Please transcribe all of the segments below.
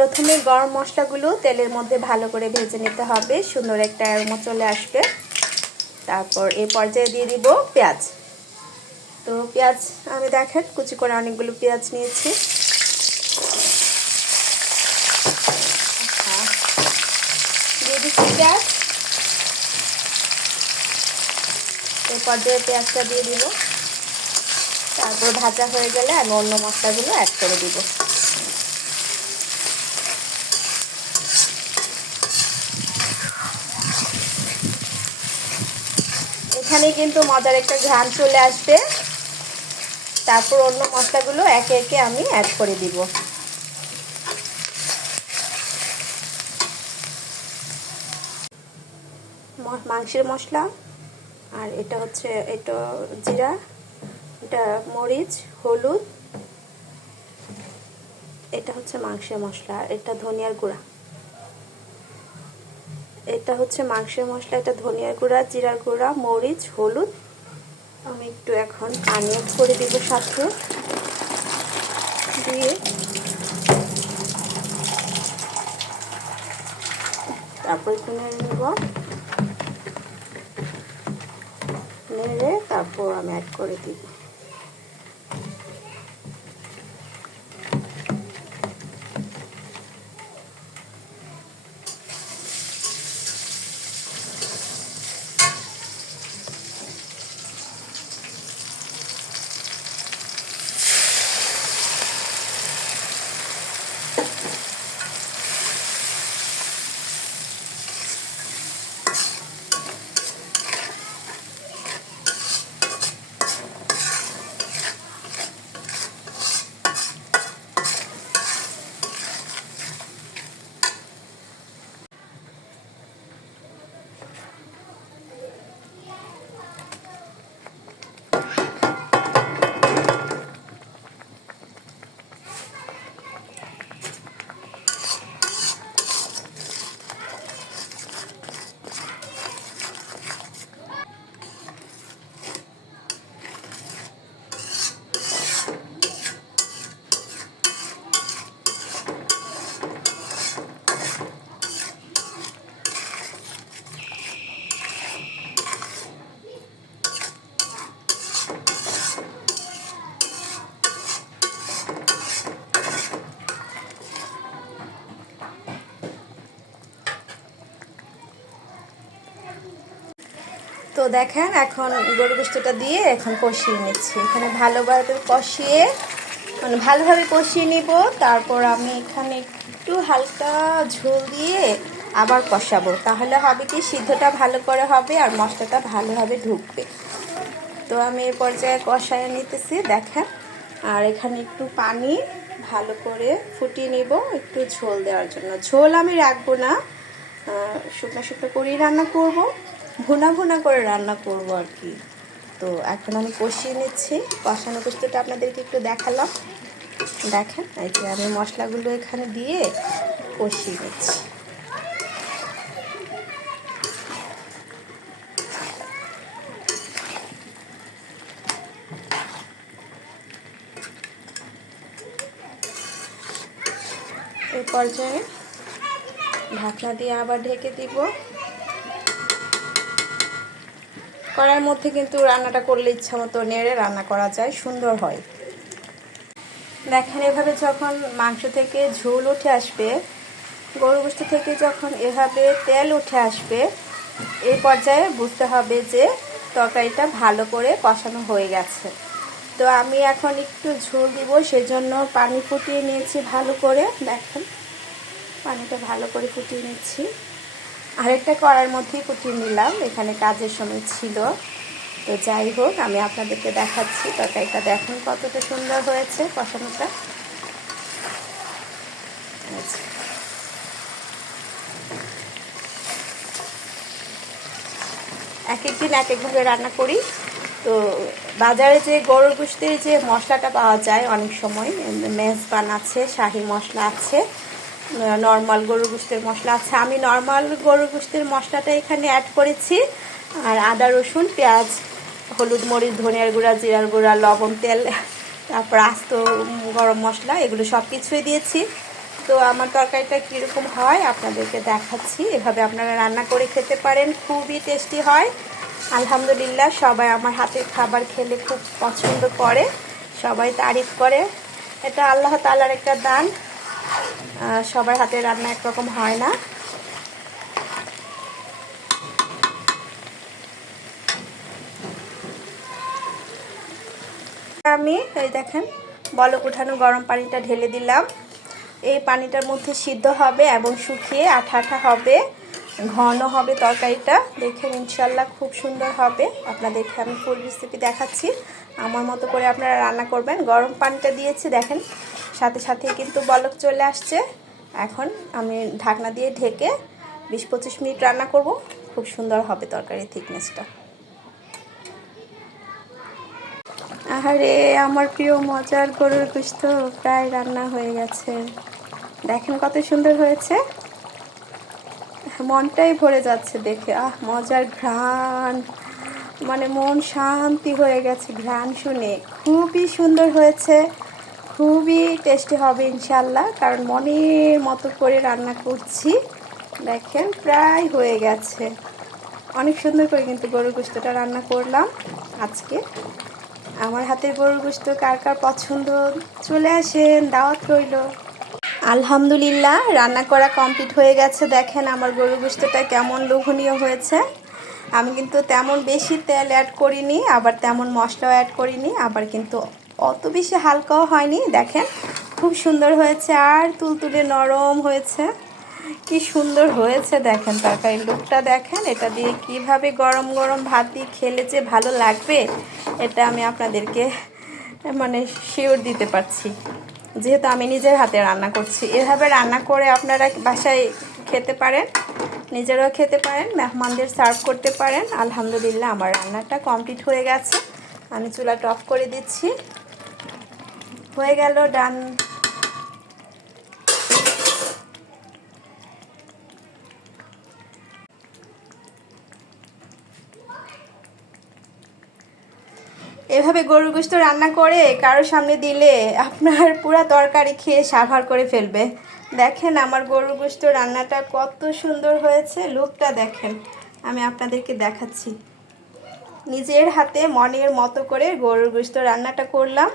প্রথমে গরম মশলাগুলো তেলের মধ্যে ভালো করে ভেজে নিতে হবে। সুন্দর একটা অ্যারোমা চলে আসবে। তারপর এই পর্যায়ে দিয়ে দিব পেঁয়াজ। তো পেঁয়াজ, আমি দেখেন, কুচি করে অনেকগুলো পেঁয়াজ নিয়েছি। আচ্ছা। দিয়ে দিচ্ছি পেঁয়াজ। এই পর্যায়ে পেঁয়াজটা দিয়ে দিব। তারপর ভাজা হয়ে গেলে আমি অন্য মশলাগুলো অ্যাড করে দিব। এখানে কিন্তু মজার একটা ঘ্রাণ চলে আসবে। তারপর অন্য মশলাগুলো একে একে আমি অ্যাড করে দিব। মাংসের মশলা আর এটা হচ্ছে, এটা জিরা, এটা মরিচ, হলুদ, এটা হচ্ছে মাংসের মশলা, আর এটা ধনিয়ার গুঁড়া। এটা হচ্ছে মাংসের মশলা, এটা ধনিয়ার গুঁড়া, জিরার গুঁড়া, মরিচ, হলুদ। আমি একটু এখন পানি করে দিব সাথে। দিয়ে তারপরে একটু নেড়ে নেব। নেড়ে তারপর আমি অ্যাড করে দিব। তো দেখেন, এখন গরু গোস্তটা দিয়ে এখন কষিয়ে নিচ্ছি। এখানে ভালোভাবে কষিয়ে মানে ভালোভাবে কষিয়ে নিব। তারপর আমি এখানে একটু হালকা ঝোল দিয়ে আবার কষাবো। তাহলে হবে কি, সিদ্ধটা ভালো করে হবে আর মশলাটা ভালোভাবে ঢুকবে। তো আমি এই পর্যায়ে কষায় নিতেছি, দেখেন। আর এখানে একটু পানি ভালো করে ফুটিয়ে নিব, একটু ঝোল দেওয়ার জন্য। ঝোল আমি রাখব না শুকনো শুকনো করেই রান্না করব। ভুনা ভুনা করে রান্না করব আর কি। তো এখন আমি কষিয়ে নিচ্ছি। কষানো কষতে আপনাদেরকে একটু দেখালাম। দেখেন, এই যে আমি মশলাগুলো এখানে দিয়ে কষিয়ে নিচ্ছি। পর্যায়ে ঢাকনা দিয়ে আবার ঢেকে দিব। কড়াইয়ের মধ্যে কিন্তু রান্নাটা করলে ইচ্ছা মতো নেড়ে রান্না করা যায়, সুন্দর হয়। দেখেন, এভাবে যখন মাংস থেকে ঝোল উঠে আসবে গরু গোষ্ঠী থেকে যখন এভাবে তেল উঠে আসবে, এই পর্যায়ে বুঝতে হবে যে তরকারিটা ভালো করে কষানো হয়ে গেছে। তো আমি এখন একটু ঝোল দিব, সেজন্য পানি ফুটিয়ে নিয়েছি ভালো করে। দেখেন, পানিটা ভালো করে ফুটিয়ে নিচ্ছি। আরেকটা করার মধ্যেই ফুটিয়ে নিলাম। এখানে কাজের সময় ছিল। তো যাই হোক, আমি আপনাদেরকে দেখাচ্ছি তরকারিটা। দেখুন কতটা সুন্দর হয়েছে কষানোটা। এক একদিন এক একভাবে রান্না করি। তো বাজারে যে গরুর গোষ্ঠীর যে মশলাটা পাওয়া যায় অনেক সময় মেজবান আছে, শাহি মশলা আছে। নর্মাল গরুর গোষ্ঠীর মশলা আছে। আমি নর্মাল গরুর গোষ্ঠীর মশলাটা এখানে অ্যাড করেছি। আর আদা, রসুন, পেঁয়াজ, হলুদ, মরিচ, ধনিয়ার গুঁড়া, জিরার গুঁড়া, লবণ, তেল, তারপর আস্ত গরম মশলা, এগুলো সব কিছুই দিয়েছি। তো আমার তরকারিটা কীরকম হয় আপনাদেরকে দেখাচ্ছি। এভাবে আপনারা রান্না করে খেতে পারেন, খুবই টেস্টি হয়। আলহামদুলিল্লাহ, সবাই আমার হাতের খাবার খেলে খুব পছন্দ করে, সবাই তারিফ করে। এটা আল্লাহ তালার একটা দান। সবার হাতে রান্না একরকম হয় না। আমি, এই দেখেন, বলক উঠানো গরম পানিটা ঢেলে দিলাম। এই পানিটার মধ্যে সিদ্ধ হবে এবং শুকিয়ে আঠা আঠা হবে, ঘন হবে তরকারিটা। দেখেন, ইনশাল্লাহ খুব সুন্দর হবে। আপনাদেরকে আমি ফুল রেসিপি দেখাচ্ছি। আমার মতো করে আপনারা রান্না করবেন। গরম পানিটা দিয়েছি, দেখেন। সাথে সাথে কিন্তু বলক চলে আসছে। এখন আমি ঢাকনা দিয়ে ঢেকে বিশ পঁচিশ মিনিট রান্না করব। খুব সুন্দর হবে তরকারি থিকনেসটা। আহারে, আমার প্রিয় মজার গরুর গোস্ত প্রায় রান্না হয়ে গেছে। দেখেন কত সুন্দর হয়েছে। মনটাই ভরে যাচ্ছে দেখে। আহ, মজার ঘ্রাণ। মানে মন শান্তি হয়ে গেছে, ঘ্রাণ শুনে। খুবই সুন্দর হয়েছে, খুবই টেস্টি হবে ইনশাল্লাহ কারণ মনের মতো করে রান্না করছি। দেখেন, প্রায় হয়ে গেছে। অনেক সুন্দর করে কিন্তু গরুর গোস্তটা রান্না করলাম। আজকে আমার হাতের গরুর গোস্ত কার কার পছন্দ? চলে আসেন, দাওয়াত রইল। আলহামদুলিল্লাহ, রান্না করা কমপ্লিট হয়ে গেছে। দেখেন আমার গরুর গোস্তটা কেমন লোভনীয় হয়েছে। আমি কিন্তু তেমন বেশি তেল অ্যাড করিনি, আবার তেমন মশলাও অ্যাড করিনি, আবার কিন্তু অত বেশি হালকাও হয়নি। দেখেন, খুব সুন্দর হয়েছে, আর তুলতুলে নরম হয়েছে। কি সুন্দর হয়েছে, দেখেন তরকারির লুকটা দেখেন, এটা দিয়ে কীভাবে গরম গরম ভাত দিয়ে খেলে যে ভালো লাগবে, এটা আমি আপনাদেরকে মানে শিওর দিতে পারছি। যেহেতু আমি নিজের হাতে রান্না করছি, এভাবে রান্না করে আপনারা বাসায় খেতে পারেন। নিজেরাও খেতে পারেন, মেহমানদের সার্ভ করতে পারেন। আলহামদুলিল্লাহ আমার রান্নাটা কমপ্লিট হয়ে গেছে। আমি চুলাটা অফ করে দিচ্ছি। হয়ে গেল, ডান। এভাবে গরু গোস্ত রান্না করে কারোর সামনে দিলে আপনার পুরা তরকারি খেয়ে সাভার করে ফেলবে। দেখেন আমার গরুর গোস্ত রান্নাটা কত সুন্দর হয়েছে, লুকটা দেখেন। আমি আপনাদেরকে দেখাচ্ছি। নিজের হাতে মনের মতো করে গরুর গোস্ত রান্নাটা করলাম।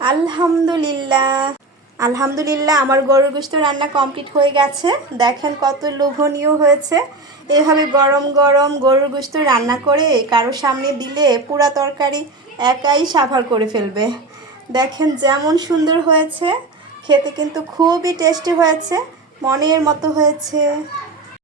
আলহামদুলিল্লাহ। আলহামদুলিল্লাহ, আমার গরুর গোস্ত রান্না কমপ্লিট হয়ে গেছে। দেখেন কত লোভনীয় হয়েছে। এভাবে গরম গরম গরুর গোস্ত রান্না করে কারোর সামনে দিলে পুরা তরকারি একাই সাভার করে ফেলবে। দেখেন যেমন সুন্দর হয়েছে। খেতে কিন্তু খুবই টেস্টি হয়েছে মনের মতো হয়েছে।